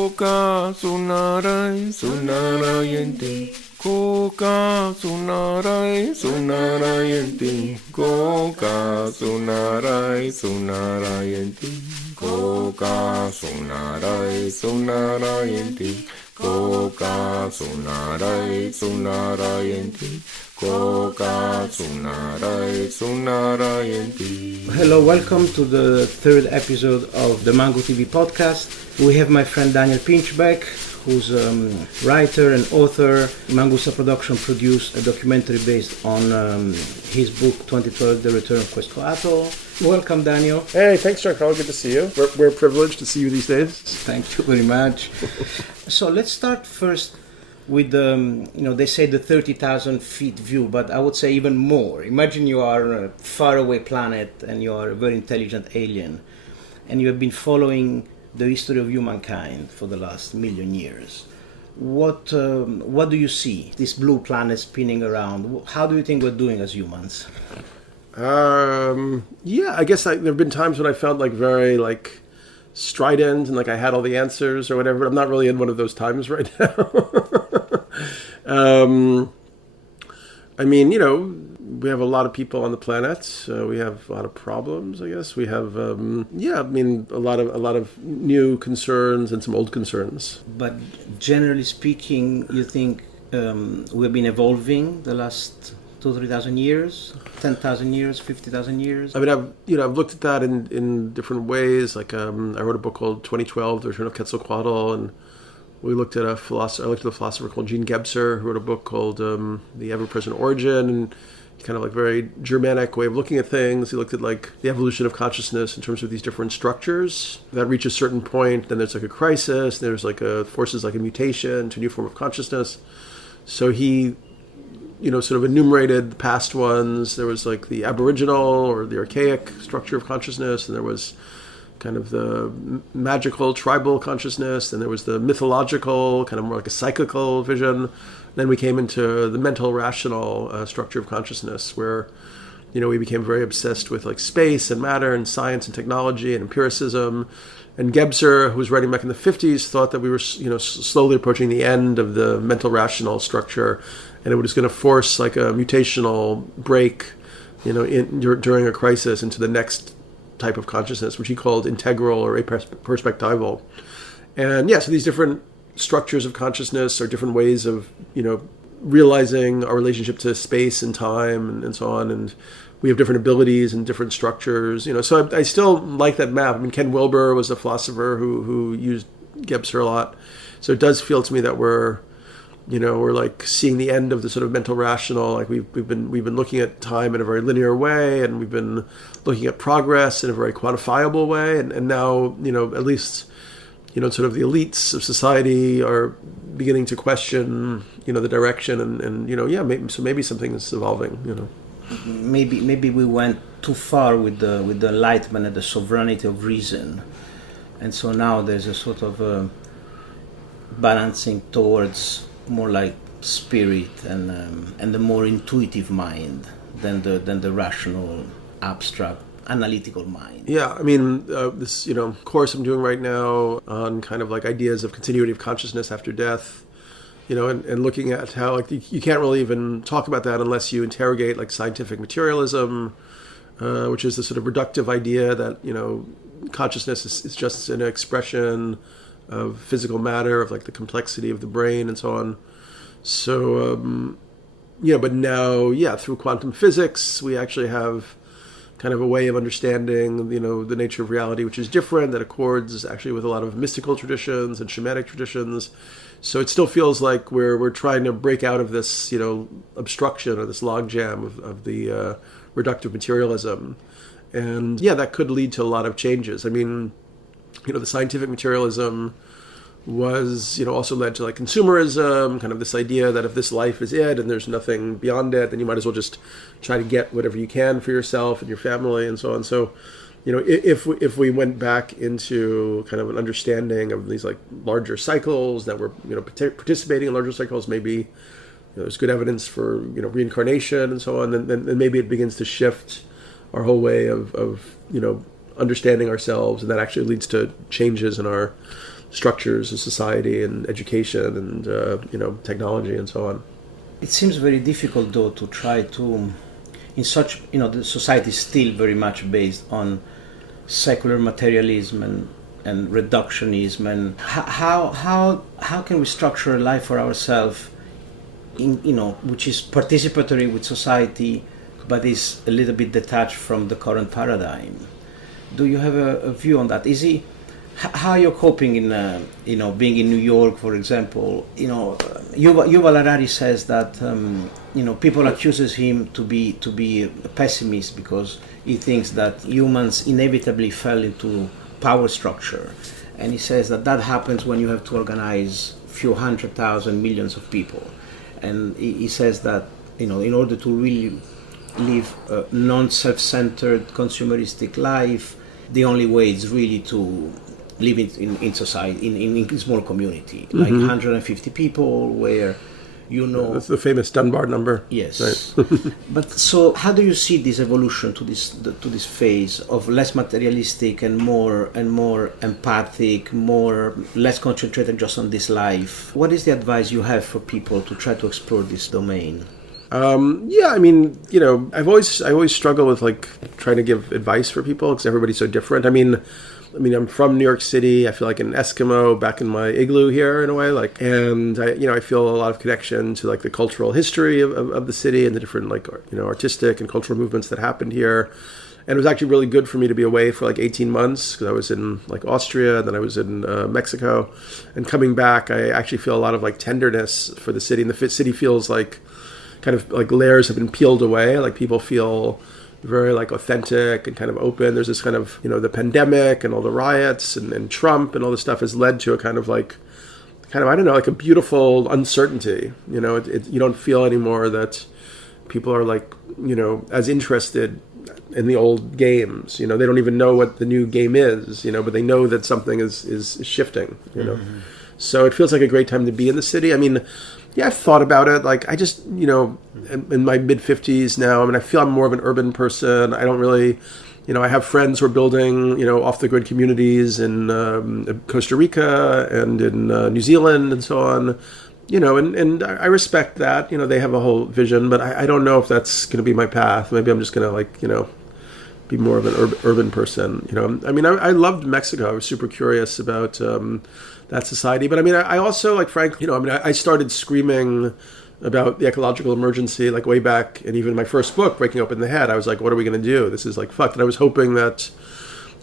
Koka sunarai sunarayanti. Koka sunarai sunarayanti. Koka sunarai sunarayanti. Koka sunarai sunarayanti. Koka sunarai sunarayanti. Koka sunarai sunarayanti. Hello, welcome to the third episode of the Mango TV podcast. We have my friend Daniel Pinchbeck, who's a writer and author. Mangusta Production produced a documentary based on his book 2012, The Return of Quetzalcoatl. Welcome, Daniel. Hey, thanks, Giancarlo. Good to see you. We're privileged to see you these days. Thank you very much. So let's start first with they say the 30,000 feet view, but I would say even more. Imagine you are on a faraway planet and you are a very intelligent alien, and you have been following the history of humankind for the last million years. What do you see? This blue planet spinning around. How do you think we're doing as humans? I guess there have been times when I felt very strident and I had all the answers or whatever. But I'm not really in one of those times right now. We have a lot of people on the planet. We have a lot of problems, I guess. We have, a lot of new concerns and some old concerns. But generally speaking, you think we've been evolving the last 2,000-3,000 years, 10,000 years, 50,000 years? I've looked at that in different ways. I wrote a book called 2012, The Return of Quetzalcoatl, and we looked at a philosopher called Jean Gebser, who wrote a book called The Ever-Present Origin, and kind of very Germanic way of looking at things. He looked at the evolution of consciousness in terms of these different structures that reach a certain point. Then there's a crisis. There's forces like a mutation to a new form of consciousness. So he, sort of enumerated the past ones. There was the aboriginal or the archaic structure of consciousness, and there was kind of the magical tribal consciousness, and there was the mythological, kind of more like a cyclical vision. Then we came into the mental rational structure of consciousness, where we became very obsessed with space and matter and science and technology and empiricism. And Gebser, who was writing back in the 50s, thought that we were slowly approaching the end of the mental rational structure, and it was going to force a mutational break during a crisis into the next type of consciousness, which he called integral or aperspectival. And so these different structures of consciousness are different ways of realizing our relationship to space and time and so on, and we have different abilities and different structures. So I still like that map. Ken Wilber was a philosopher who used Gebser a lot. So it does feel to me that we're seeing the end of the sort of mental rational. We've been looking at time in a very linear way, and we've been looking at progress in a very quantifiable way. And now, at least, sort of the elites of society are beginning to question, the direction and maybe something is evolving, Maybe we went too far with the enlightenment and the sovereignty of reason. And so now there's a sort of balancing towards more like spirit and the more intuitive mind than the rational, abstract, analytical mind. Yeah, this course I'm doing right now on kind of ideas of continuity of consciousness after death, and looking at how you can't really even talk about that unless you interrogate scientific materialism, which is the sort of reductive idea that consciousness is just an expression of physical matter, of the complexity of the brain and so on. So, but now, through quantum physics, we actually have kind of a way of understanding, the nature of reality, which is different, that accords actually with a lot of mystical traditions and shamanic traditions. So it still feels like we're trying to break out of this, obstruction or this logjam of the reductive materialism. And that could lead to a lot of changes. The scientific materialism was, also led to consumerism, kind of this idea that if this life is it and there's nothing beyond it, then you might as well just try to get whatever you can for yourself and your family and so on. So, if we went back into kind of an understanding of these larger cycles, that we're participating in larger cycles, maybe there's good evidence for reincarnation and so on, then maybe it begins to shift our whole way of understanding ourselves, and that actually leads to changes in our structures of society and education and technology and so on. It seems very difficult, though, to try to, in such, the society is still very much based on secular materialism and reductionism, and how can we structure a life for ourselves, which is participatory with society, but is a little bit detached from the current paradigm? Do you have a view on that? How you're coping in, being in New York, for example? Yuval Harari says that, people accuses him to be a pessimist because he thinks that humans inevitably fell into power structure, and he says that happens when you have to organize few 100,000 millions of people, and he says that in order to really live a non-self-centered consumeristic life, the only way is really to live in society, in a small community, like 150 people, where that's the famous Dunbar number. Yes. Right. But so, how do you see this evolution to this phase of less materialistic and more empathic, less concentrated just on this life? What is the advice you have for people to try to explore this domain? I always struggle with like trying to give advice for people because everybody's so different. I mean, I'm from New York City. I feel like an Eskimo back in my igloo here in a way, and I feel a lot of connection to like the cultural history of the city and the different artistic and cultural movements that happened here. And it was actually really good for me to be away for like 18 months because I was in like Austria, and then I was in Mexico, and coming back, I actually feel a lot of like tenderness for the city, and the city feels like kind of like layers have been peeled away. Like people feel very like authentic and kind of open. There's this kind of, the pandemic and all the riots and Trump and all this stuff has led to a kind of, I don't know, like a beautiful uncertainty. You don't feel anymore that people are like, as interested in the old games. They don't even know what the new game is, but they know that something is shifting, Mm-hmm. So it feels like a great time to be in the city. I mean, yeah, I've thought about it. Like, I just, in my mid-50s now, I feel I'm more of an urban person. I don't really, I have friends who are building, off-the-grid communities in Costa Rica and in New Zealand and so on, and I respect that. They have a whole vision, but I don't know if that's going to be my path. Maybe I'm just going to, be more of an urban person. I loved Mexico. I was super curious about that society. But I also, frankly, I started screaming about the ecological emergency like way back, and even my first book, Breaking Open the Head, I was like, what are we going to do? This is like fucked. And I was hoping that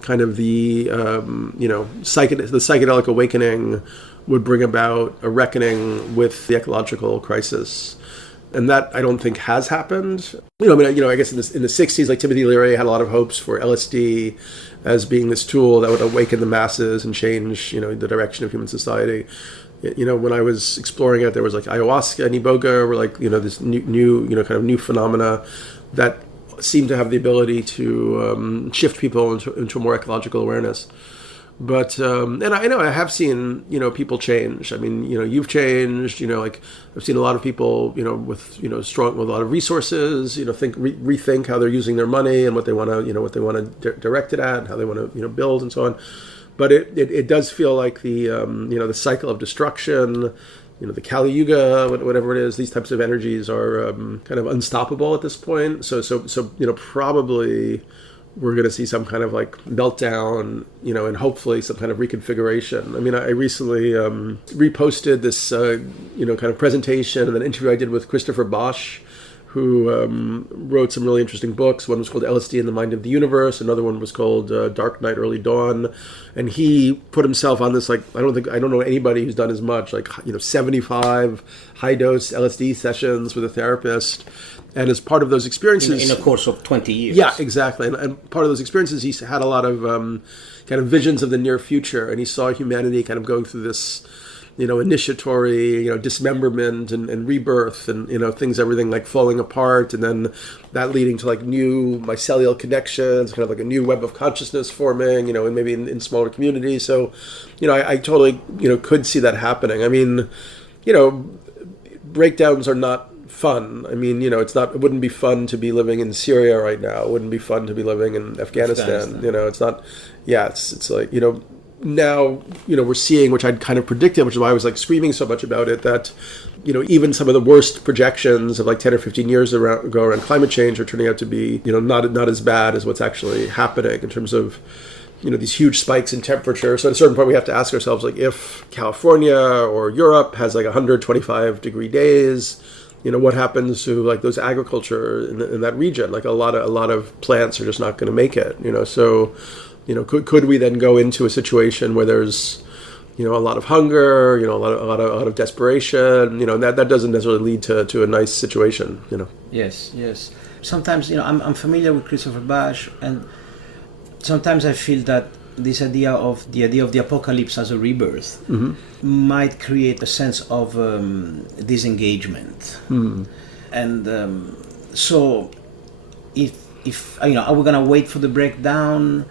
kind of the psychedelic awakening would bring about a reckoning with the ecological crisis. And that I don't think has happened. I guess in the 60s, like Timothy Leary had a lot of hopes for LSD as being this tool that would awaken the masses and change, the direction of human society. When I was exploring it, there was like ayahuasca and iboga were like, this new kind of new phenomena that seemed to have the ability to shift people into more ecological awareness. But and I know I have seen people change. You've changed. I've seen a lot of people with with a lot of resources. Rethink how they're using their money and what they want to direct it at, and how they want to build and so on. But it does feel like the the cycle of destruction. The Kali Yuga, whatever it is, these types of energies are kind of unstoppable at this point. So probably we're going to see some kind of like meltdown, and hopefully some kind of reconfiguration. I recently reposted this, kind of presentation and an interview I did with Christopher Bosch, who wrote some really interesting books. One was called LSD in the Mind of the Universe. Another one was called Dark Night, Early Dawn. And he put himself on this, I don't know anybody who's done as much, 75 high-dose LSD sessions with a therapist. And as part of those experiences... In a course of 20 years. Yeah, exactly. And part of those experiences, he had a lot of kind of visions of the near future. And he saw humanity kind of going through this, initiatory, dismemberment and rebirth and, everything like falling apart. And then that leading to like new mycelial connections, kind of like a new web of consciousness forming, and maybe in smaller communities. So, I totally, could see that happening. Breakdowns are not fun. It wouldn't be fun to be living in Syria right now. It wouldn't be fun to be living in Afghanistan. It's not, it's like, now, we're seeing, which I'd kind of predicted, which is why I was like screaming so much about it, that, even some of the worst projections of like 10 or 15 years ago around climate change are turning out to be, not as bad as what's actually happening in terms of, these huge spikes in temperature. So at a certain point, we have to ask ourselves, like, if California or Europe has like 125 degree days, what happens to like those agriculture in that region? Like a lot of plants are just not going to make it. So could we then go into a situation where there's a lot of hunger, a lot of desperation, and that doesn't necessarily lead to a nice situation. Yes. Sometimes I'm familiar with Christopher Bash, and sometimes I feel that this idea of the apocalypse as a rebirth might create a sense of disengagement. And so if are we gonna wait for the breakdown,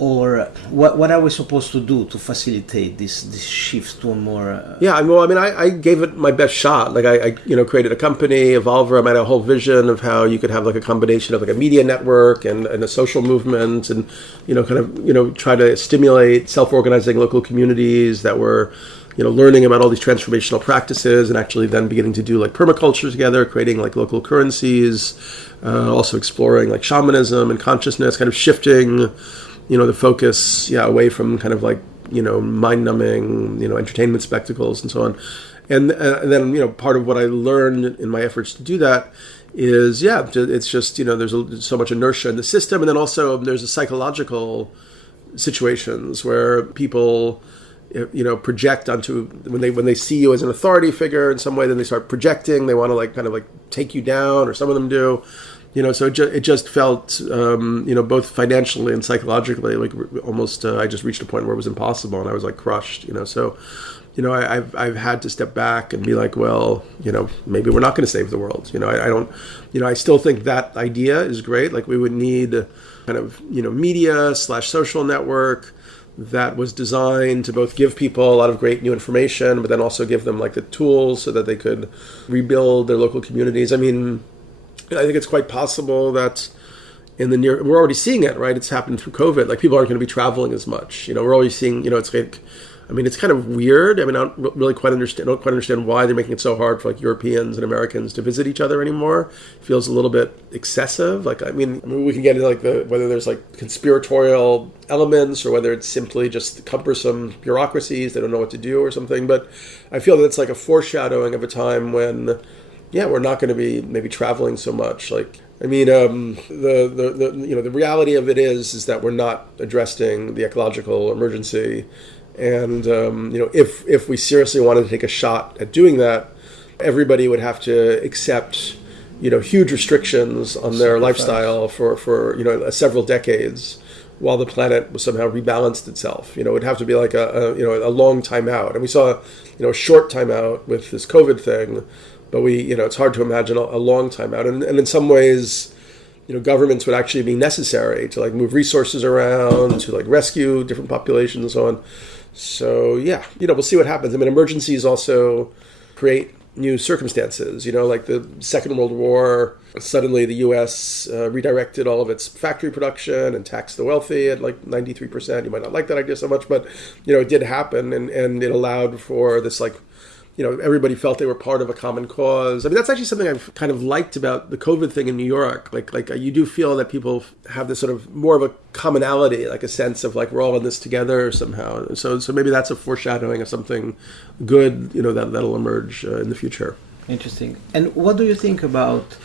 or what are we supposed to do to facilitate this shift to a more I gave it my best shot. Like I created a company, Evolver. I had a whole vision of how you could have like a combination of like a media network and a social movement, and try to stimulate self-organizing local communities that were learning about all these transformational practices, and actually then beginning to do like permaculture together, creating like local currencies, also exploring like shamanism and consciousness, kind of shifting the focus, away from kind of like, mind-numbing, entertainment spectacles and so on. And then, part of what I learned in my efforts to do that is, it's just, there's so much inertia in the system. And then also there's a psychological situations where people, project onto, when they see you as an authority figure in some way, then they start projecting. They want to like kind of like take you down, or some of them do. So it just felt, both financially and psychologically, like almost, I just reached a point where it was impossible, and I was like crushed, So, I've had to step back and be like, well, maybe we're not going to save the world. I don't, I still think that idea is great. Like we would need kind of, media/social network that was designed to both give people a lot of great new information, but then also give them like the tools so that they could rebuild their local communities. I mean, I think it's quite possible that we're already seeing it, right? It's happened through COVID. Like people aren't going to be traveling as much. We're always seeing, it's like, it's kind of weird. I don't really quite understand why they're making it so hard for like Europeans and Americans to visit each other anymore. It feels a little bit excessive. Like, we can get into like whether there's like conspiratorial elements or whether it's simply just cumbersome bureaucracies. They don't know what to do or something. But I feel that it's like a foreshadowing of a time when, we're not going to be maybe traveling so much. Like, the reality of it is that we're not addressing the ecological emergency, and if we seriously wanted to take a shot at doing that, everybody would have to accept huge restrictions on their lifestyle for several decades, while the planet was somehow rebalanced itself. It would have to be like a long time out, and we saw a short time out with this COVID thing. But it's hard to imagine a long time out. And in some ways, governments would actually be necessary to like move resources around, to like rescue different populations and so on. So, we'll see what happens. Emergencies also create new circumstances. Like the Second World War, suddenly the U.S. Redirected all of its factory production and taxed the wealthy at like 93%. You might not like that idea so much, but, it did happen. And it allowed for this like, everybody felt they were part of a common cause. That's actually something I've kind of liked about the COVID thing in New York. Like you do feel that people have this sort of more of a commonality, like a sense of like we're all in this together somehow. So maybe that's a foreshadowing of something good, that'll emerge in the future. Interesting. And what do you think about,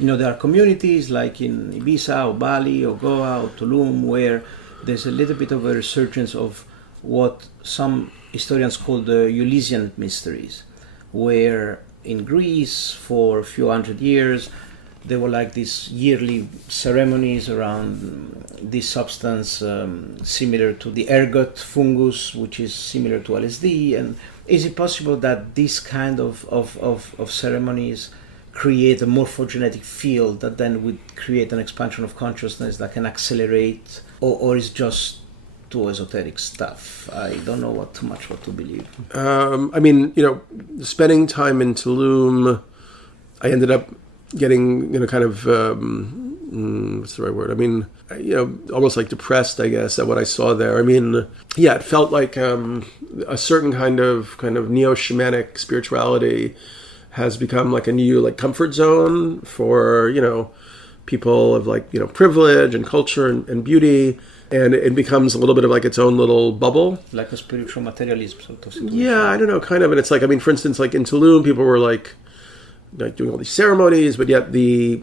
there are communities like in Ibiza or Bali or Goa or Tulum where there's a little bit of a resurgence of what some historians call the Elysian mysteries, where in Greece for a few hundred years there were like these yearly ceremonies around this substance similar to the ergot fungus, which is similar to LSD. And is it possible that this kind of ceremonies create a morphogenetic field that then would create an expansion of consciousness that can accelerate, or is just too esoteric stuff? I don't know what to believe. Spending time in Tulum, I ended up getting, kind of what's the right word? I mean, almost like depressed, I guess, at what I saw there. I mean, yeah, it felt like a certain kind of neo-shamanic spirituality has become like a new like comfort zone for, people of like, privilege and culture and beauty. And it becomes a little bit of like its own little bubble. Like a spiritual materialism sort of situation. Yeah, I don't know, kind of. And it's like, I mean, for instance, like in Tulum, people were like doing all these ceremonies, but yet the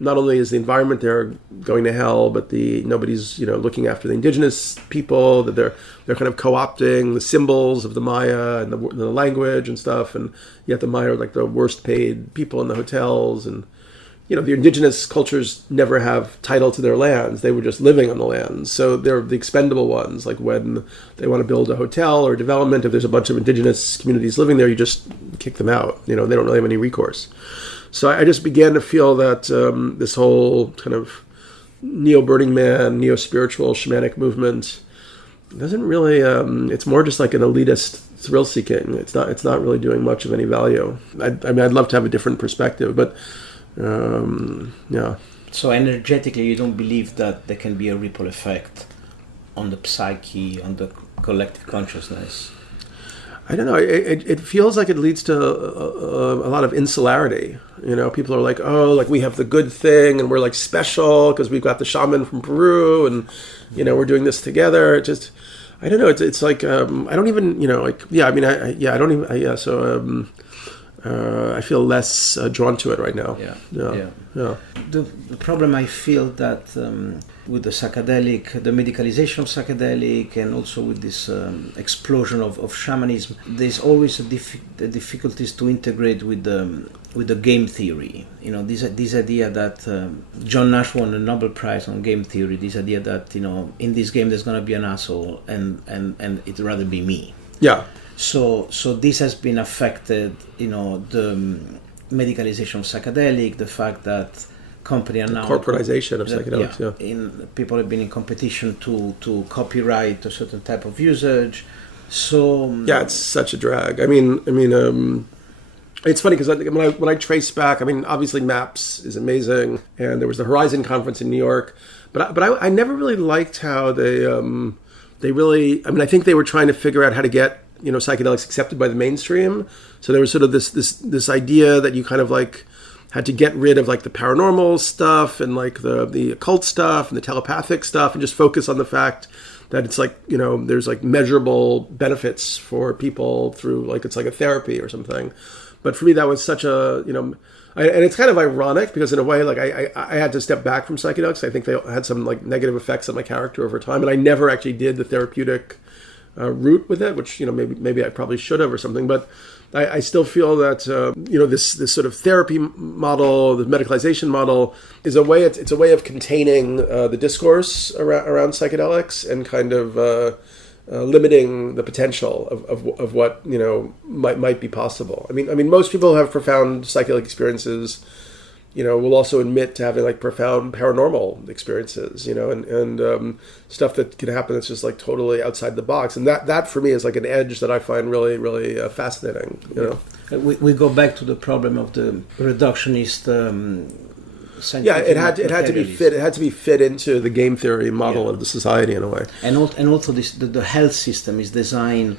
not only is the environment there going to hell, but nobody's looking after the indigenous people, that they're kind of co-opting the symbols of the Maya and the language and stuff, and yet the Maya are like the worst paid people in the hotels, and the indigenous cultures never have title to their lands. They were just living on the lands. So they're the expendable ones. Like when they want to build a hotel or development, if there's a bunch of indigenous communities living there, you just kick them out. They don't really have any recourse. So I just began to feel that this whole kind of neo-Burning Man, neo-spiritual shamanic movement doesn't really, it's more just like an elitist thrill-seeking. It's not really doing much of any value. I mean, I'd love to have a different perspective, but yeah. So energetically, you don't believe that there can be a ripple effect on the psyche, on the collective consciousness? I don't know. It feels like it leads to a lot of insularity. People are like, oh, like we have the good thing and we're like special because we've got the shaman from Peru and, we're doing this together. It just, I don't know. It's like, I don't even, like, yeah, I mean, I don't even, yeah. So, I feel less drawn to it right now. Yeah. The problem I feel that with the psychedelic, the medicalization of psychedelic, and also with this explosion of shamanism, there's always the difficulties to integrate with the game theory. This idea that John Nash won a Nobel Prize on game theory. This idea that in this game there's going to be an asshole, and it'd rather be me. Yeah. So this has been affected, the medicalization of psychedelic, the fact that company are now corporatization of psychedelics. People have been in competition to copyright a certain type of usage. So yeah, it's such a drag. I mean, it's funny because when I trace back, I mean, obviously MAPS is amazing, and there was the Horizon conference in New York, but I never really liked how they really. I mean, I think they were trying to figure out how to get psychedelics accepted by the mainstream. So there was sort of this idea that you kind of like had to get rid of like the paranormal stuff and like the occult stuff and the telepathic stuff and just focus on the fact that it's like, there's like measurable benefits for people through like, it's like a therapy or something. But for me, that was such a, and it's kind of ironic because in a way, like I had to step back from psychedelics. I think they had some like negative effects on my character over time. And I never actually did the therapeutic route with it, which maybe I probably should have or something, but I still feel that this sort of therapy model, the medicalization model, is a way. It's a way of containing the discourse around psychedelics and kind of limiting the potential of what might be possible. I mean, most people who have profound psychedelic experiences will also admit to having like profound paranormal experiences, and stuff that can happen that's just like totally outside the box. And that for me is like an edge that I find really, really fascinating, We go back to the problem of the reductionist. Yeah, it had to be fit. It had to be fit into the game theory model of the society in a way. And also the health system is designed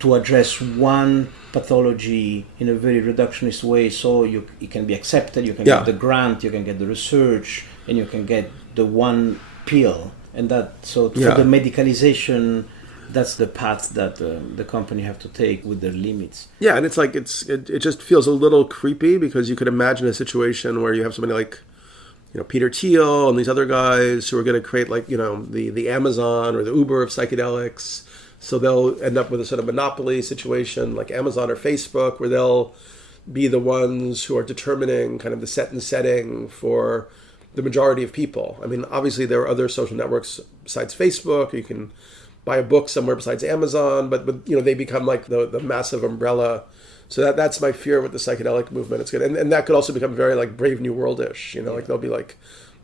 to address one pathology in a very reductionist way, so it can be accepted, you can get the grant, you can get the research, and you can get the one pill. And for the medicalization, that's the path that the company have to take with their limits. Yeah, and it's like it just feels a little creepy because you could imagine a situation where you have somebody like Peter Thiel and these other guys who are going to create like the Amazon or the Uber of psychedelics. So they'll end up with a sort of monopoly situation like Amazon or Facebook, where they'll be the ones who are determining kind of the set and setting for the majority of people. I mean, obviously there are other social networks besides Facebook. You can buy a book somewhere besides Amazon, but they become like the massive umbrella. So that's my fear with the psychedelic movement. It's good, and that could also become very like Brave New World-ish. Like there'll be like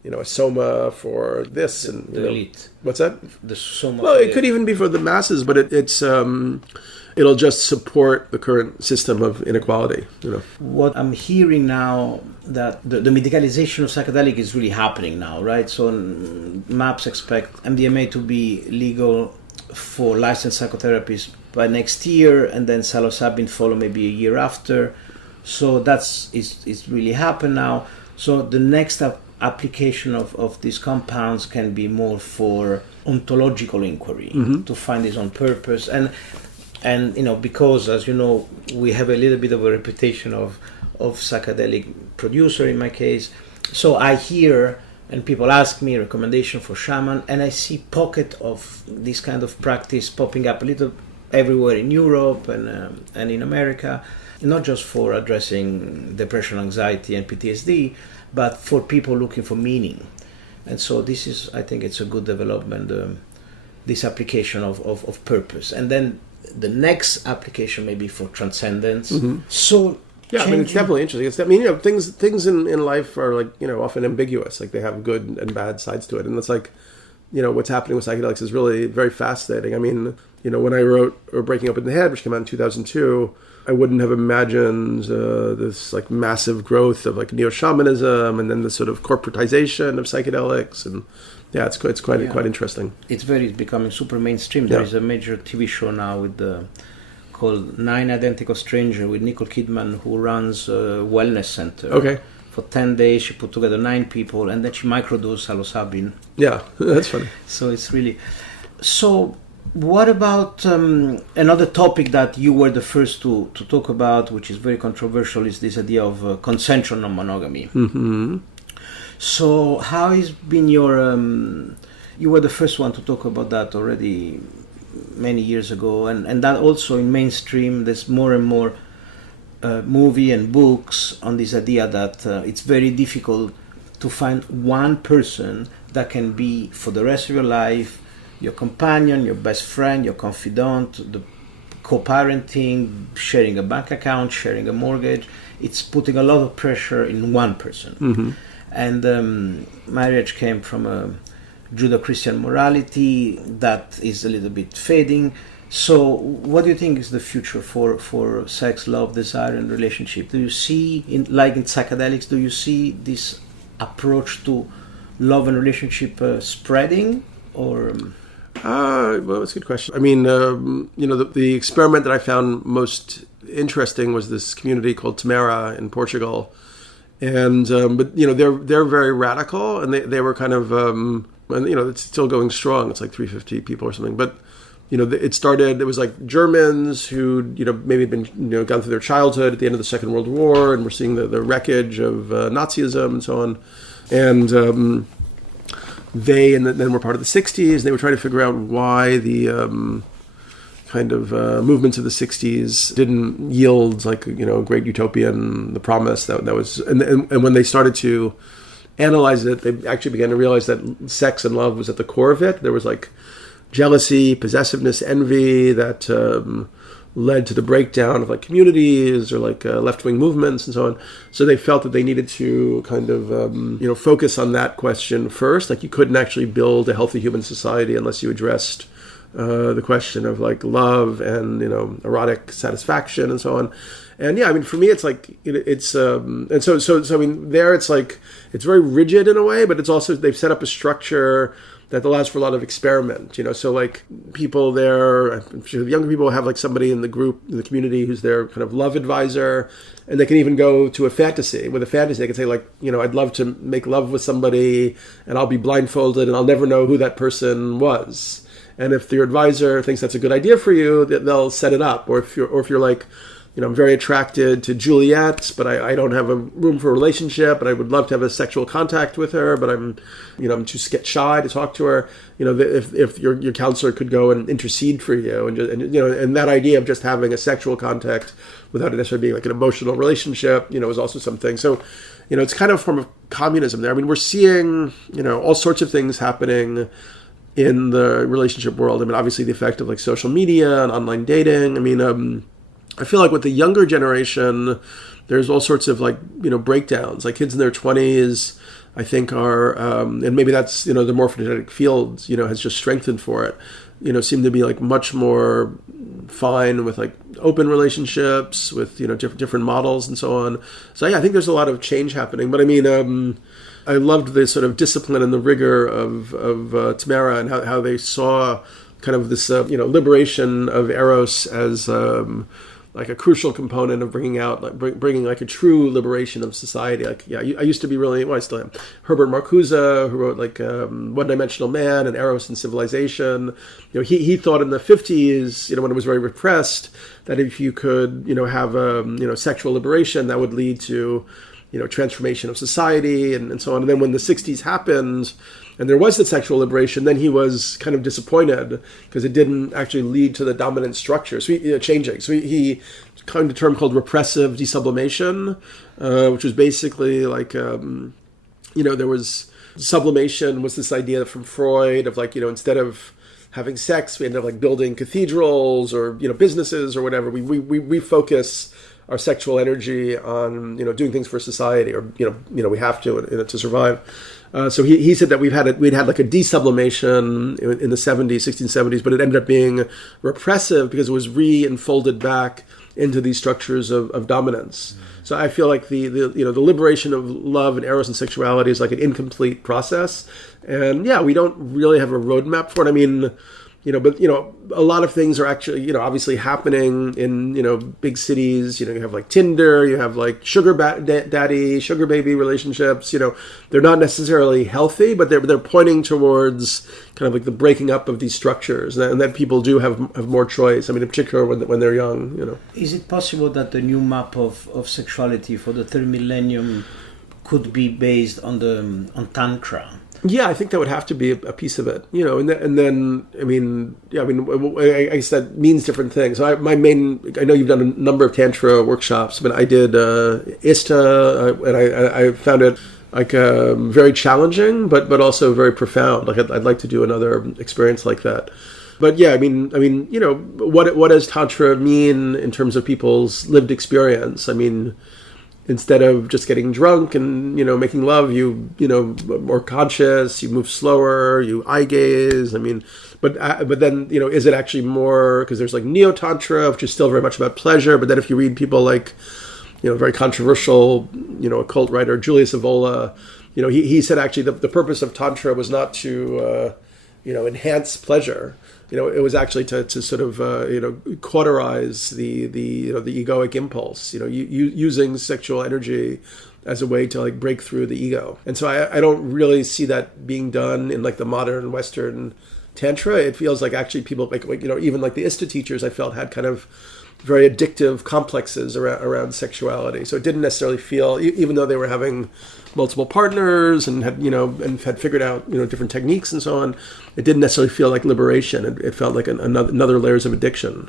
a soma for this and the elite. What's that? The soma. Well, it could even be for the masses, but it'll just support the current system of inequality. What I'm hearing now, that the medicalization of psychedelic is really happening now, right? So MAPS expect MDMA to be legal for licensed psychotherapists by next year, and then psilocybin follow maybe a year after. So it's really happened now. So the next application of these compounds can be more for ontological inquiry, to find its own purpose. And because, as you know, we have a little bit of a reputation of psychedelic producer in my case. So I hear, and people ask me recommendation for shaman, and I see pocket of this kind of practice popping up a little everywhere in Europe and in America, not just for addressing depression, anxiety, and PTSD, but for people looking for meaning. And so this is, I think it's a good development, this application of purpose. And then the next application may be for transcendence. So yeah, I mean, it's definitely interesting. Things in life are like, often ambiguous. Like they have good and bad sides to it. And it's like, what's happening with psychedelics is really very fascinating. I mean, when I wrote Breaking Open the Head, which came out in 2002, I wouldn't have imagined this like massive growth of like neo-shamanism and then the sort of corporatization of psychedelics. And yeah, it's quite interesting. It's becoming super mainstream. There is a major TV show now called 9 Identical Strangers with Nicole Kidman, who runs a wellness center. Okay. For 10 days, she put together 9 people, and then she microdosed psilocybin. Yeah, that's funny. So it's really... So what about another topic that you were the first to talk about, which is very controversial, is this idea of consensual non-monogamy. So how has been your... you were the first one to talk about that already many years ago, and that also in mainstream there's more and more movie and books on this idea that it's very difficult to find one person that can be for the rest of your life your companion, your best friend, your confidant, the co-parenting, sharing a bank account, sharing a mortgage. It's putting a lot of pressure in one person. And marriage came from a Judeo-Christian morality that is a little bit fading. So what do you think is the future for sex, love, desire, and relationship? Do you see, in psychedelics, do you see this approach to love and relationship spreading? Or well, that's a good question. I mean, the experiment that I found most interesting was this community called Tamara in Portugal. And but they're very radical, and they were kind of and it's still going strong. It's like 350 people or something. But it was like Germans who maybe had been gone through their childhood at the end of the Second World War, and we're seeing the wreckage of Nazism and so on. And then were part of the 60s. They were trying to figure out why the kind of movements of the 60s didn't yield like great utopian, the promise that was, and when they started to analyze it, they actually began to realize that sex and love was at the core of it. There was like jealousy, possessiveness, envy that led to the breakdown of like communities or like left-wing movements and so on. So they felt that they needed to kind of focus on that question first. Like you couldn't actually build a healthy human society unless you addressed the question of like love and erotic satisfaction and so on. And yeah, I mean, for me, it's like it's and so I mean, there it's like it's very rigid in a way, but it's also they've set up a structure that allows for a lot of experiment. So like people there, I'm sure the younger people have like somebody in the group, in the community, who's their kind of love advisor, and they can even go to a fantasy. With a fantasy, they can say like, I'd love to make love with somebody, and I'll be blindfolded, and I'll never know who that person was. And if your advisor thinks that's a good idea for you, they'll set it up. Or if you're like, I'm very attracted to Juliet, but I don't have a room for a relationship, and I would love to have a sexual contact with her, but I'm too shy to talk to her. If your counselor could go and intercede for you, and that idea of just having a sexual contact without it necessarily being like an emotional relationship, is also something. So, it's kind of a form of communism there. I mean, we're seeing, all sorts of things happening in the relationship world. I mean, obviously the effect of like social media and online dating. I mean, I feel like with the younger generation, there's all sorts of like, breakdowns. Like kids in their 20s, I think are, and maybe that's, the morphogenetic field, has just strengthened for it, seem to be like much more fine with like open relationships with, different models and so on. So yeah, I think there's a lot of change happening. But I mean, I loved the sort of discipline and the rigor of Tamara and how they saw kind of this, liberation of Eros as like a crucial component of bringing out, like bringing like a true liberation of society. Like, yeah, I used to be really, well, I still am. Herbert Marcuse, who wrote like One Dimensional Man and Eros and Civilization. He thought in the 50s, when it was very repressed, that if you could, have sexual liberation, that would lead to, transformation of society and so on. And then when the 60s happened, and there was the sexual liberation, then he was kind of disappointed because it didn't actually lead to the dominant structure. So changing. So he coined a term called repressive desublimation, which was basically like, there was sublimation was this idea from Freud of like, instead of having sex, we ended up like building cathedrals or, businesses or whatever. We refocus our sexual energy on, doing things for society, or, we have to survive. So he said that we'd had like a desublimation in the 70s, 1670s, but it ended up being repressive because it was re-enfolded back into these structures of dominance. Mm-hmm. So I feel like the liberation of love and Eros and sexuality is like an incomplete process. And yeah, we don't really have a roadmap for it. I mean, but a lot of things are actually, obviously happening in, big cities. You have like Tinder, you have like sugar daddy, sugar baby relationships. They're not necessarily healthy, but they're pointing towards kind of like the breaking up of these structures, and that people do have more choice. I mean, in particular when they're young. Is it possible that the new map of sexuality for the third millennium could be based on Tantra? Yeah, I think that would have to be a piece of it, and then I guess that means different things. So I know you've done a number of Tantra workshops, but I did Ista, and I found it like very challenging, but also very profound. Like I'd like to do another experience like that. But yeah, what does Tantra mean in terms of people's lived experience? I mean, instead of just getting drunk and, making love, you more conscious, you move slower, you eye gaze. I mean, but then, is it actually more, because there's like Neo-Tantra, which is still very much about pleasure. But then if you read people like, very controversial, occult writer, Julius Evola, he said actually the purpose of Tantra was not to, enhance pleasure. It was actually to sort of, cauterize the egoic impulse, using sexual energy as a way to like break through the ego. And so I don't really see that being done in like the modern Western Tantra. It feels like actually people like even like the Ista teachers I felt had kind of very addictive complexes around sexuality. So it didn't necessarily feel, even though they were having multiple partners and had figured out different techniques and so on, it didn't necessarily feel like liberation. It felt like another layers of addiction.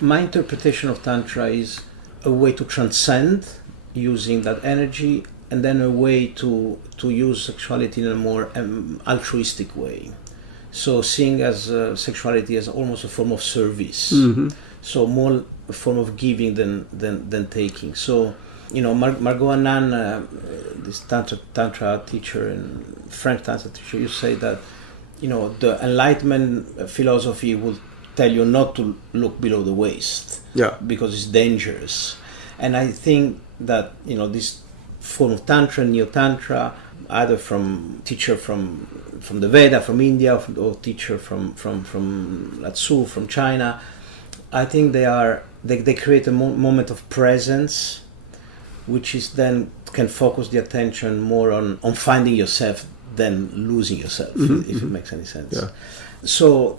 My interpretation of Tantra is a way to transcend using that energy, and then a way to use sexuality in a more altruistic way. So seeing as sexuality as almost a form of service. Mm-hmm. So more a form of giving than taking. So, Margot Anand, this Tantra teacher and French Tantra teacher, you say that, the Enlightenment philosophy would tell you not to look below the waist. Yeah. Because it's dangerous. And I think that, this form of Tantra, Neo-Tantra, either from teacher from the Veda, from India, or teacher from Latsu, from China, I think they create a moment of presence, which is then can focus the attention more on finding yourself than losing yourself, if it makes any sense. Yeah. So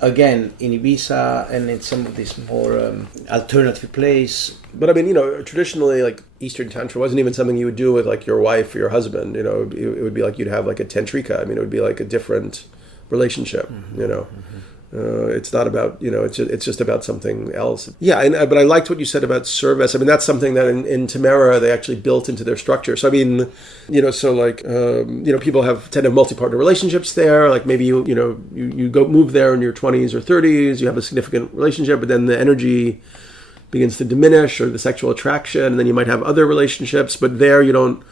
again, in Ibiza and in some of these more alternative places. But traditionally, like Eastern Tantra wasn't even something you would do with like your wife or your husband. It would be like you'd have like a tantrika. It would be like a different relationship. It's not about, it's just about something else. Yeah, but I liked what you said about service. That's something that in Tamara they actually built into their structure. So people tend to have multi-partner relationships there. Like maybe you go move there in your 20s or 30s, you have a significant relationship, but then the energy begins to diminish, or the sexual attraction, and then you might have other relationships, but there you don't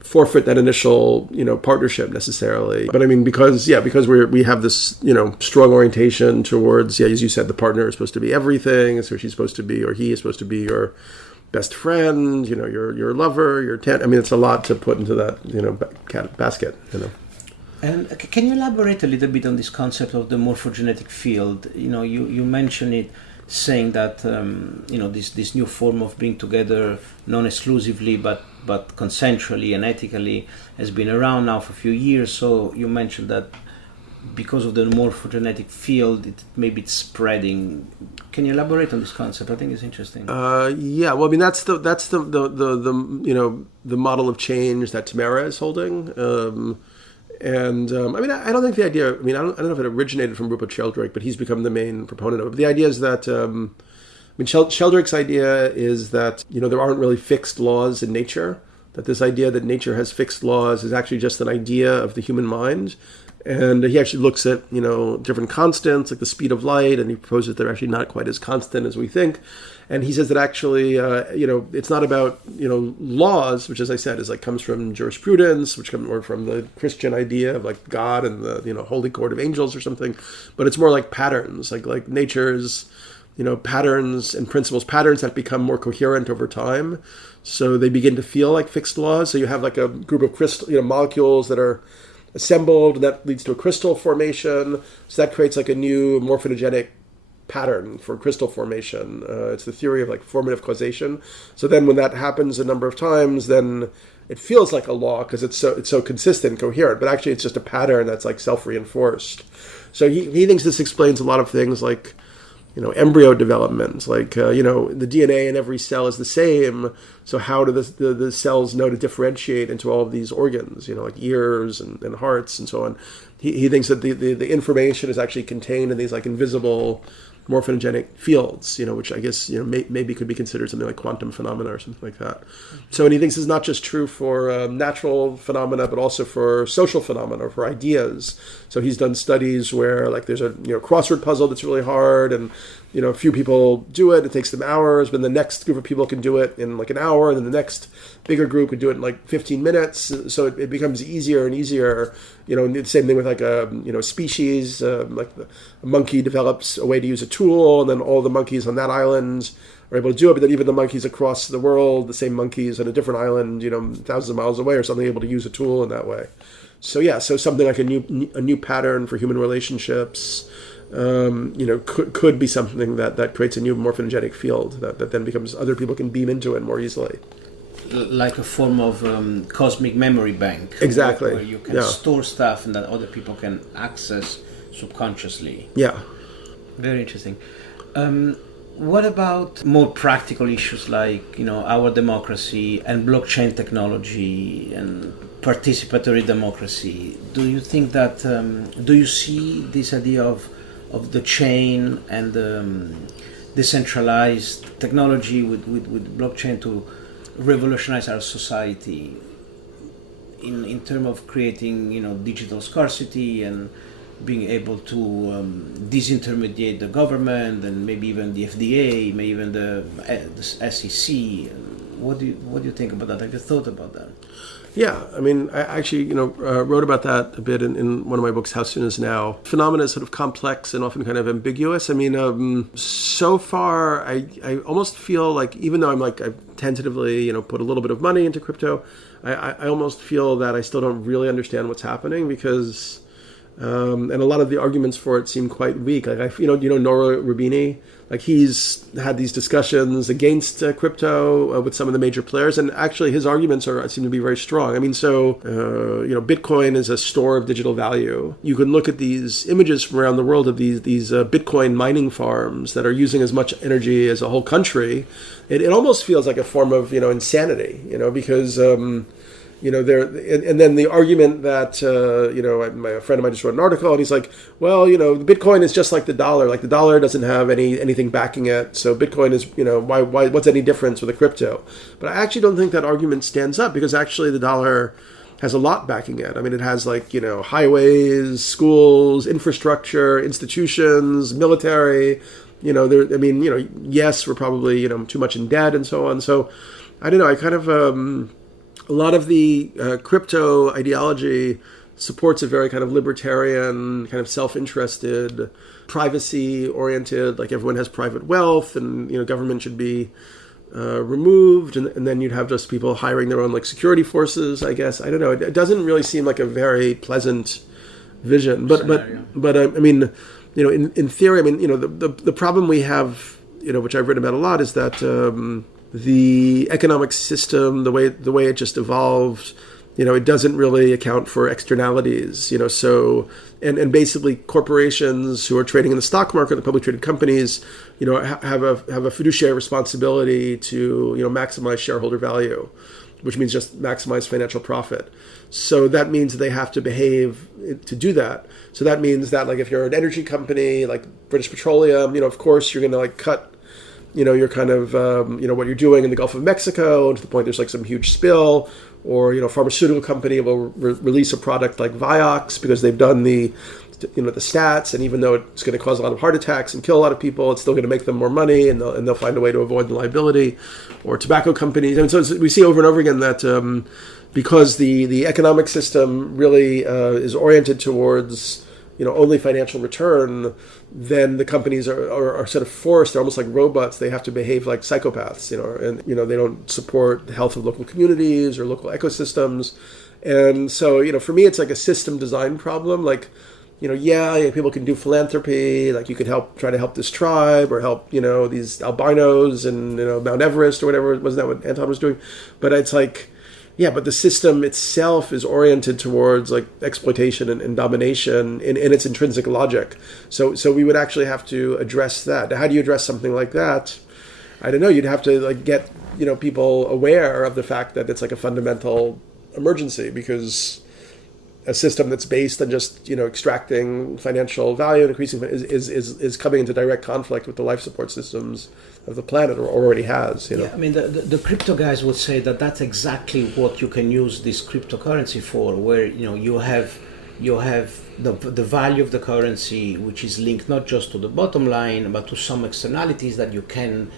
forfeit that initial, partnership necessarily. But I mean, because we have this, strong orientation towards, as you said, the partner is supposed to be everything, so she's supposed to be, or he is supposed to be your best friend, your lover, I mean, it's a lot to put into that, basket, And can you elaborate a little bit on this concept of the morphogenetic field? You mentioned it, saying that this new form of being together, non-exclusively but consensually and ethically, has been around now for a few years. So you mentioned that because of the morphogenetic field, maybe it's spreading. Can you elaborate on this concept? I think it's interesting. Yeah. Well, I mean, that's the the model of change that Tamara is holding. I mean, I don't think the idea. I mean, I don't know if it originated from Rupert Sheldrake, but he's become the main proponent of it. But the idea is that. Sheldrake's idea is that, there aren't really fixed laws in nature, that this idea that nature has fixed laws is actually just an idea of the human mind. And he actually looks at, different constants, like the speed of light, and he proposes they're actually not quite as constant as we think. And he says that actually, it's not about, laws, which, as I said, comes from jurisprudence, which comes more from the Christian idea of God and the, holy court of angels or something. But it's more like patterns, like nature's, patterns and principles, patterns that become more coherent over time. So they begin to feel like fixed laws. So you have a group of crystal, molecules that are assembled, and that leads to a crystal formation. So that creates a new morphogenetic pattern for crystal formation. It's the theory of formative causation. So then when that happens a number of times, then it feels like a law because it's so consistent and coherent, but actually it's just a pattern that's self-reinforced. So he thinks this explains a lot of things embryo development, the DNA in every cell is the same. So how do the cells know to differentiate into all of these organs, ears and hearts and so on? He thinks that the information is actually contained in these invisible morphogenic fields, which I guess, maybe could be considered something like quantum phenomena or something like that. So, and he thinks it's not just true for natural phenomena, but also for social phenomena or for ideas. So he's done studies where there's a crossword puzzle that's really hard, and a few people do it. It takes them hours, but the next group of people can do it in an hour, and then the next bigger group could do it in 15 minutes. So it becomes easier and easier. The same thing with a species. A monkey develops a way to use a tool, and then all the monkeys on that island are able to do it. But then even the monkeys across the world, the same monkeys on a different island, thousands of miles away or something, able to use a tool in that way. So yeah, so something like a new pattern for human relationships. Could be something that creates a new morphogenetic field that then becomes other people can beam into it more easily. Like a form of cosmic memory bank. Exactly. Where you can store stuff and that other people can access subconsciously. Yeah. Very interesting. What about more practical issues like, our democracy and blockchain technology and participatory democracy? Do you think that, do you see this idea of the chain and decentralized technology with blockchain to revolutionize our society in terms of creating, digital scarcity and being able to disintermediate the government and maybe even the FDA, maybe even the SEC? What do you think about that? Have you thought about that? Yeah, I mean, I actually, wrote about that a bit in one of my books, How Soon Is Now. Phenomena is sort of complex and often kind of ambiguous. I mean, so far, I almost feel like, even though I've tentatively, put a little bit of money into crypto, I almost feel that I still don't really understand what's happening because, and a lot of the arguments for it seem quite weak. Nora Rubini, he's had these discussions against crypto with some of the major players, and actually his arguments seem to be very strong. I mean, Bitcoin is a store of digital value. You can look at these images from around the world of these Bitcoin mining farms that are using as much energy as a whole country. It almost feels like a form of insanity, because. And then the argument that, a friend of mine just wrote an article and he's like, well, Bitcoin is just like the dollar. The dollar doesn't have anything backing it. So Bitcoin is, why, what's any difference with a crypto? But I actually don't think that argument stands up because actually the dollar has a lot backing it. I mean, it has highways, schools, infrastructure, institutions, military. yes, we're probably, too much in debt and so on. So I don't know. I kind of, a lot of the crypto ideology supports a very kind of libertarian, kind of self-interested, privacy-oriented, like everyone has private wealth and, government should be removed. And then you'd have just people hiring their own like security forces, I guess. I don't know. It doesn't really seem like a very pleasant vision. But in theory, the problem we have, which I've written about a lot, is that the economic system, the way it just evolved, it doesn't really account for externalities, so, and basically corporations who are trading in the stock market, the publicly traded companies, have a fiduciary responsibility to, maximize shareholder value, which means just maximize financial profit. So that means they have to behave to do that. So that means that, like, if you're an energy company like British Petroleum, of course you're going to like cut, your kind of, what you're doing in the Gulf of Mexico to the point there's like some huge spill, or, a pharmaceutical company will release a product like Vioxx because they've done the stats, and even though it's going to cause a lot of heart attacks and kill a lot of people, it's still going to make them more money, and they'll find a way to avoid the liability. Or tobacco companies. And so we see over and over again that because the economic system really is oriented towards only financial return, then the companies are sort of forced. They're almost like robots. They have to behave like psychopaths, and they don't support the health of local communities or local ecosystems. And so for me, it's like a system design problem. Like, people can do philanthropy. Like, you can try to help this tribe, or help these albinos and Mount Everest or whatever. Wasn't that what Anton was doing? But it's like, yeah, but the system itself is oriented towards like exploitation and domination in its intrinsic logic. So we would actually have to address that. How do you address something like that? I don't know. You'd have to like get people aware of the fact that it's like a fundamental emergency, because a system that's based on just extracting financial value and increasing is coming into direct conflict with the life support systems of the planet, or already has. Yeah, I mean, the crypto guys would say that that's exactly what you can use this cryptocurrency for, where you have the value of the currency, which is linked not just to the bottom line but to some externalities that you can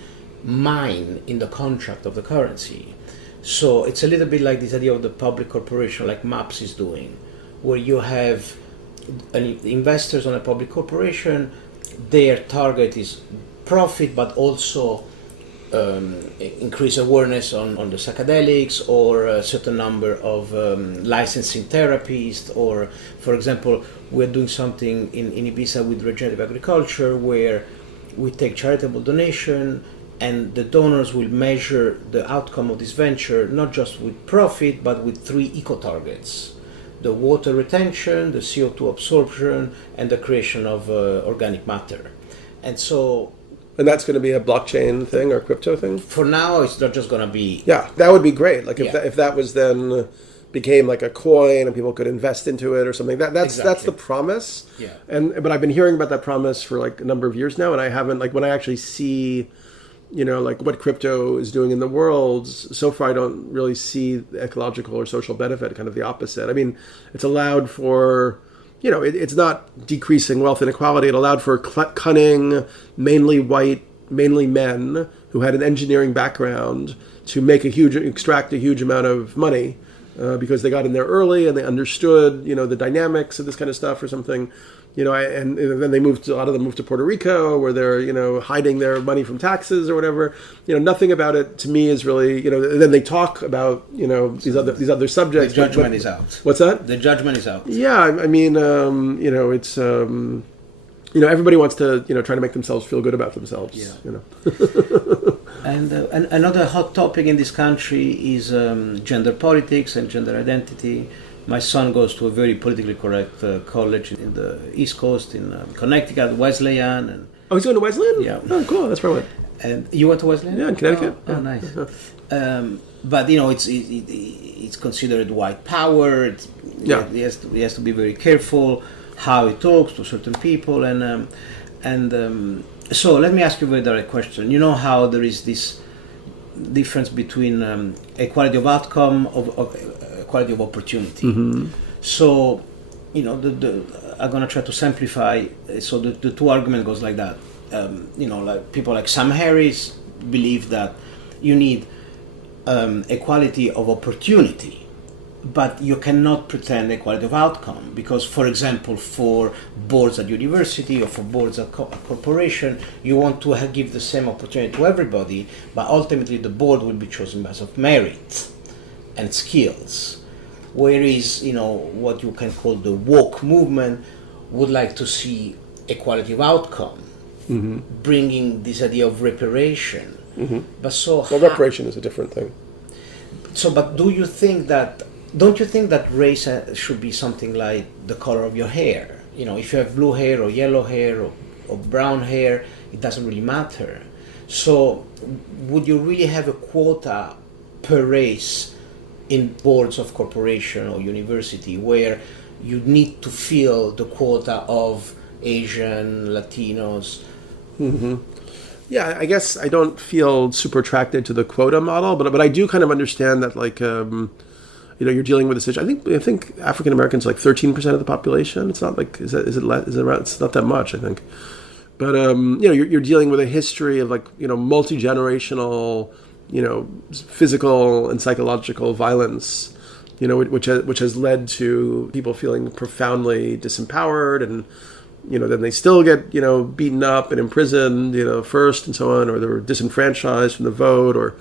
mine in the contract of the currency. So it's a little bit like this idea of the public corporation, like MAPS is doing, where you have investors on a public corporation. Their target is profit, but also increase awareness on the psychedelics, or a certain number of licensing therapies. Or, for example, we're doing something in Ibiza with regenerative agriculture, where we take charitable donation, and the donors will measure the outcome of this venture not just with profit, but with 3 eco-targets: the water retention, the CO2 absorption, and the creation of organic matter. And that's going to be a blockchain thing or crypto thing? For now, it's not just going to be... Yeah, that would be great. Like if that was then became like a coin and people could invest into it or something. That's the promise. Yeah. But I've been hearing about that promise for like a number of years now, and I haven't, like, when I actually see like what crypto is doing in the world, so far I don't really see the ecological or social benefit, kind of the opposite. I mean, it's allowed for, it's not decreasing wealth inequality. It allowed for cunning, mainly white, mainly men who had an engineering background to extract a huge amount of money because they got in there early and they understood, the dynamics of this kind of stuff or something. And then a lot of them moved to Puerto Rico, where they're, hiding their money from taxes or whatever. Nothing about it to me is really, then they talk about, these other subjects. The judgment is out. What's that? The judgment is out. Yeah, I mean, it's, everybody wants to, try to make themselves feel good about themselves. Yeah. And another hot topic in this country is gender politics and gender identity. My son goes to a very politically correct college in the East Coast, in Connecticut, Wesleyan. And he's going to Wesleyan? Yeah. Oh, cool. That's where I went. And you went to Wesleyan? Yeah, in Connecticut. Oh, nice. But it's considered white power. He has to be very careful how he talks to certain people, so let me ask you a very direct question. You know how there is this difference between equality of outcome of equality of opportunity. Mm-hmm. So, I'm going to try to simplify. So the two argument goes like that. like people like Sam Harris believe that you need equality of opportunity, but you cannot pretend equality of outcome, because, for example, for boards at university or for boards at a corporation, you want to give the same opportunity to everybody, but ultimately the board will be chosen based on merit and skills. Whereas, what you can call the woke movement would like to see equality of outcome, bringing this idea of reparation. But reparation is a different thing. So, but don't you think that race should be something like the color of your hair? If you have blue hair or yellow hair or brown hair, it doesn't really matter. So, would you really have a quota per race in boards of corporation or university where you need to fill the quota of Asian, Latinos? Yeah, I guess I don't feel super attracted to the quota model, but I do kind of understand that, like, you're dealing with this issue. I think African Americans are like 13% of the population. It's not like is it around? It's not that much, I think. But you're dealing with a history of, like, multi-generational, physical and psychological violence, which has led to people feeling profoundly disempowered, and then they still get, beaten up and imprisoned, first and so on, or they're disenfranchised from the vote, or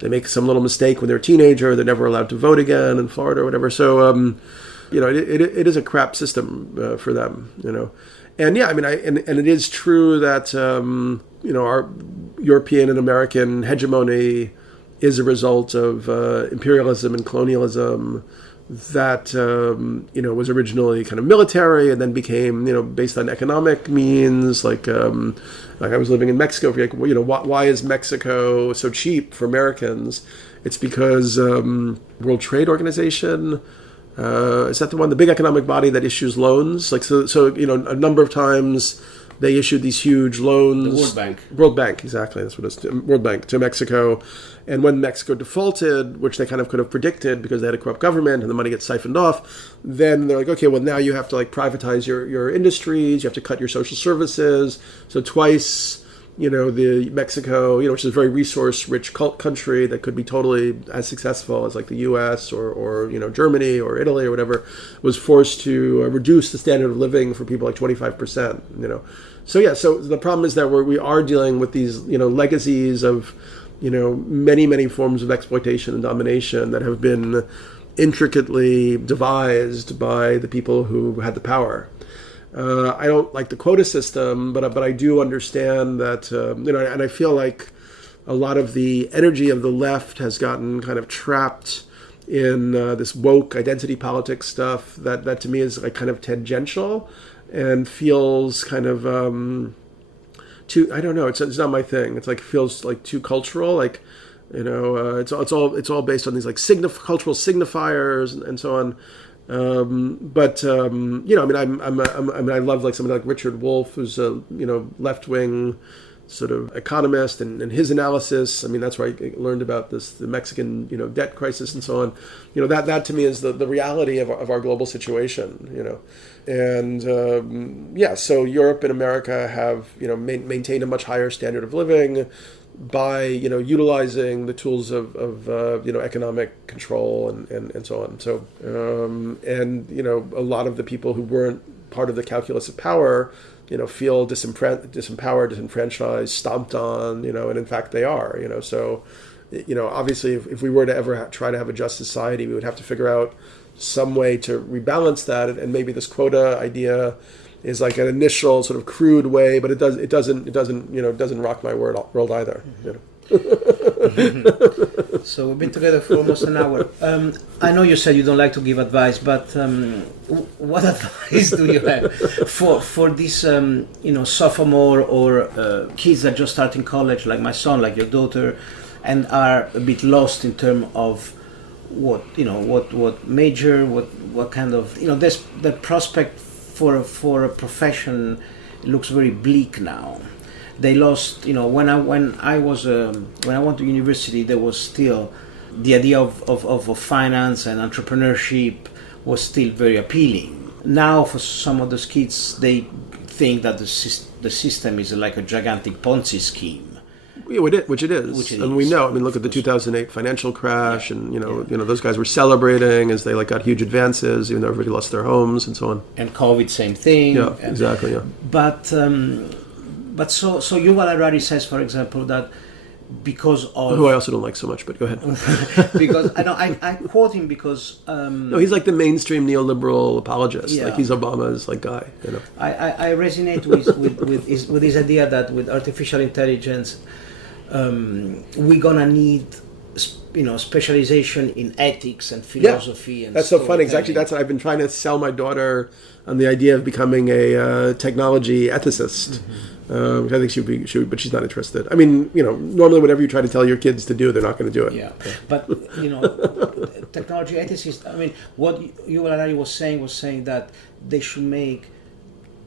they make some little mistake when they're a teenager, they're never allowed to vote again in Florida or whatever. So, it is a crap system for them, And yeah, and it is true that, our European and American hegemony is a result of imperialism and colonialism that was originally kind of military and then became based on economic means. Like I was living in Mexico for why is Mexico so cheap for Americans? It's because World Trade Organization, is that the big economic body that issues loans? Like so a number of times they issued these huge loans. The World Bank. World Bank, exactly. That's what it is. World Bank to Mexico. And when Mexico defaulted, which they kind of could have predicted because they had a corrupt government and the money gets siphoned off, then they're like, okay, well, now you have to privatize your industries. You have to cut your social services. So twice, the Mexico, which is a very resource-rich country that could be totally as successful as like the U.S. or Germany or Italy or whatever, was forced to reduce the standard of living for people like 25%. So yeah, so the problem is that we are dealing with these legacies of many forms of exploitation and domination that have been intricately devised by the people who had the power. I don't like the quota system, but I do understand that, and I feel like a lot of the energy of the left has gotten kind of trapped in this woke identity politics stuff that to me is like kind of tangential and feels kind of too, I don't know, it's not my thing. It's like feels like too cultural, like it's all based on these like cultural signifiers and so on. I love like somebody like Richard Wolff, who's a left wing sort of economist, and his analysis. That's where I learned about the Mexican debt crisis and so on. That to me is the reality of our global situation. And so Europe and America have maintained a much higher standard of living by utilizing the tools of economic control and so on. So a lot of the people who weren't part of the calculus of power feel disempowered, disenfranchised, stomped on, and in fact they are. So obviously if we were to ever try to have a just society, we would have to figure out some way to rebalance that, and maybe this quota idea is like an initial sort of crude way, but it doesn't rock my world either. So we've been together for almost an hour. I know you said you don't like to give advice, but what advice do you have for these sophomore or kids that just starting college, like my son, like your daughter, and are a bit lost in terms of what major, what kind of there's the prospect for a profession looks very bleak now. They lost, when I went to university, there was still the idea of finance and entrepreneurship was still very appealing. Now, for some of those kids, they think that the system is like a gigantic Ponzi scheme. Yeah, which it is. And we know. I mean, look at the 2008 financial crash, and you know, those guys were celebrating as they like got huge advances, even though everybody lost their homes and so on. And COVID, same thing. Yeah, exactly. Yeah. But so Yuval Harari says, for example, that because of who I also don't like so much, but go ahead. because I quote him because no, he's like the mainstream neoliberal apologist. Yeah. Like he's Obama's like guy. You know. I resonate with his idea that with artificial intelligence, we're gonna need specialization in ethics and philosophy. And that's so funny. Exactly, that's what I've been trying to sell my daughter on the idea of becoming a technology ethicist. Which I think she would, but she's not interested. I mean, normally whatever you try to tell your kids to do, they're not going to do it. Yeah, but technology ethicists. I mean, what Yuval Harari was saying that they should make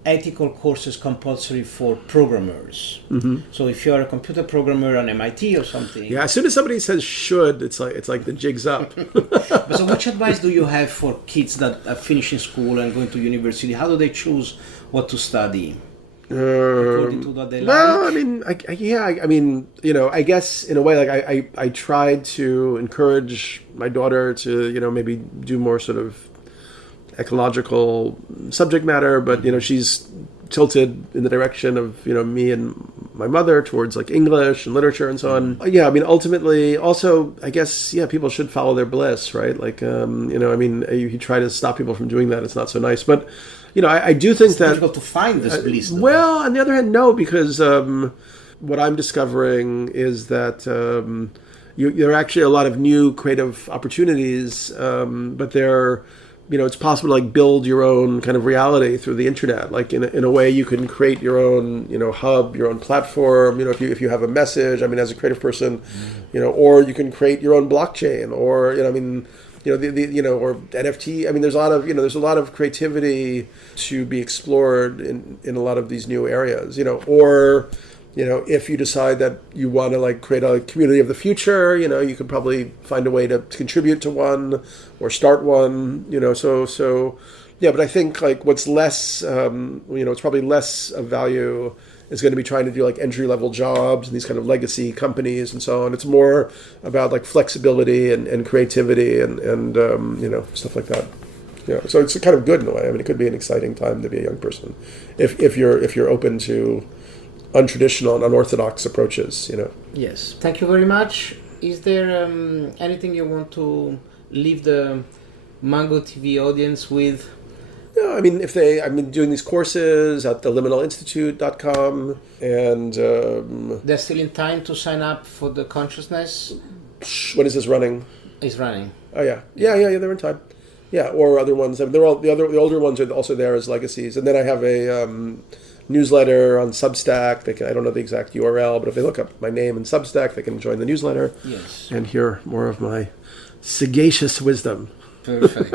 ethical courses compulsory for programmers. Mm-hmm. So if you are a computer programmer on MIT or something, yeah. As soon as somebody says "should," it's like the jig's up. But so, which advice do you have for kids that are finishing school and going to university? How do they choose what to study? According to what they well, like? I mean, I guess in a way, like I tried to encourage my daughter to, maybe do more sort of ecological subject matter, but she's tilted in the direction of me and my mother towards like English and literature and so on. Yeah, I mean, ultimately, also, I guess, people should follow their bliss, right? Like, you try to stop people from doing that, it's not so nice, but. I do think that... It's difficult to find this bliss. Well, on the other hand, no, because what I'm discovering is that there are actually a lot of new creative opportunities, but it's possible to like build your own kind of reality through the internet. Like in a way, you can create your own, hub, your own platform. If you have a message, I mean, as a creative person, or you can create your own blockchain, or or NFT. I mean, there's a lot of creativity to be explored in a lot of these new areas. Or if you decide that you want to like create a community of the future, you could probably find a way to contribute to one or start one. So yeah. But I think like what's less, it's probably less of value is going to be trying to do like entry-level jobs and these kind of legacy companies and so on. It's more about like flexibility and creativity and stuff like that. So it's kind of good in a way. I mean, it could be an exciting time to be a young person if you're open to untraditional and unorthodox approaches. Yes. Thank you very much. Is there anything you want to leave the Mango TV audience with? No, I mean, I've been doing these courses at the liminalinstitute.com, and they're still in time to sign up for the consciousness. When is this running? It's running. Oh yeah, they're in time. Yeah, or other ones. I mean, they're all the older ones are also there as legacies, and then I have a newsletter on Substack. I don't know the exact URL, but if they look up my name in Substack, they can join the newsletter. Yes. And hear more of my sagacious wisdom. Perfect.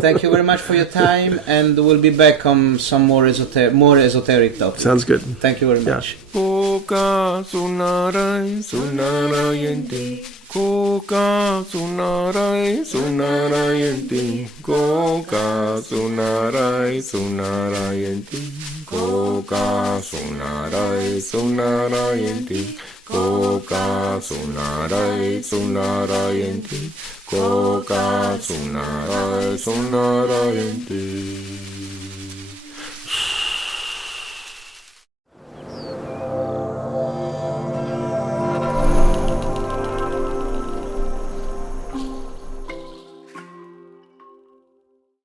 Thank you very much for your time, and we'll be back on some more esoteric topics. Sounds good. Thank you very much. Koka sunarai sunarayente. Koka sunarai sunarayente. Koka sunarai sunarayente. Koka sunarai sunarayente. Koka sunarai sunarayente. Koka sunarai sunarayente.